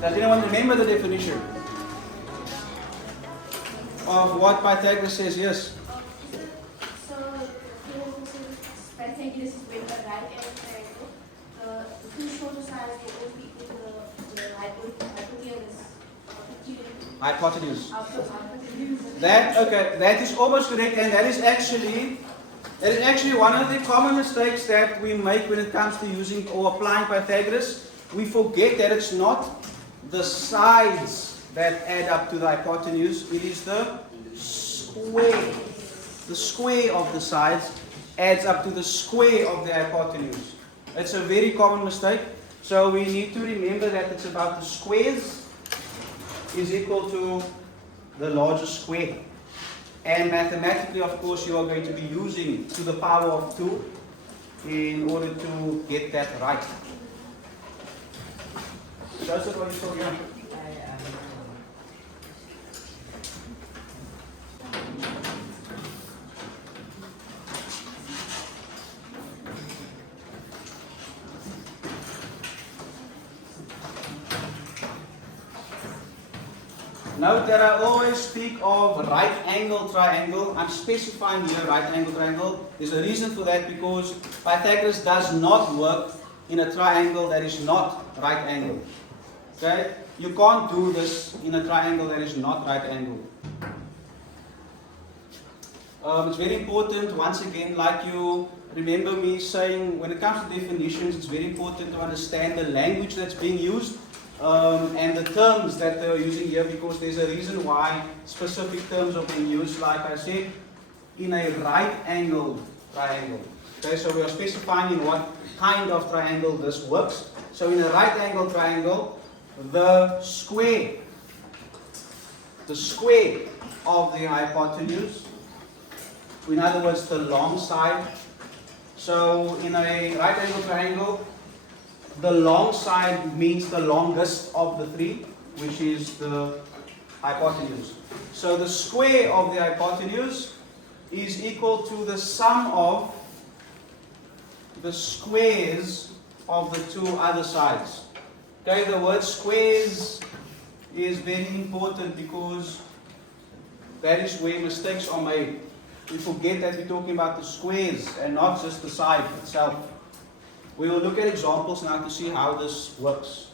Does anyone remember the definition of what Pythagoras says? Yes. So, Pythagoras is when the right angle triangle, the two shorter sides will always be equal to the hypotenuse. Hypotenuse. That is almost correct, and that is actually one of the common mistakes that we make when it comes to using or applying Pythagoras. We forget that it's not the sides that add up to the hypotenuse, it is the square. The square of the sides adds up to the square of the hypotenuse. It's a very common mistake. So we need to remember that it's about the squares is equal to the larger square. And mathematically, of course, you are going to be using to the power of 2 in order to get that right. Joseph, what are you talking about? Note that I always speak of right angle triangle. I'm specifying here right angle triangle. There's a reason for that, because Pythagoras does not work in a triangle that is not right angle. Okay? You can't do this in a triangle that is not right angle. It's very important, once again, like you remember me saying, when it comes to definitions, it's very important to understand the language that's being used. And the terms that they're using here, because there's a reason why specific terms are being used, like I said, in a right angle triangle. Okay, so we are specifying in what kind of triangle this works. So in a right angle triangle, the square of the hypotenuse, in other words the long side. So in a right angle triangle, the long side means the longest of the three, which is the hypotenuse. So the square of the hypotenuse is equal to the sum of the squares of the two other sides. Okay, the word squares is very important because that is where mistakes are made. We forget that we're talking about the squares and not just the side itself. We will look at examples now to see how this works.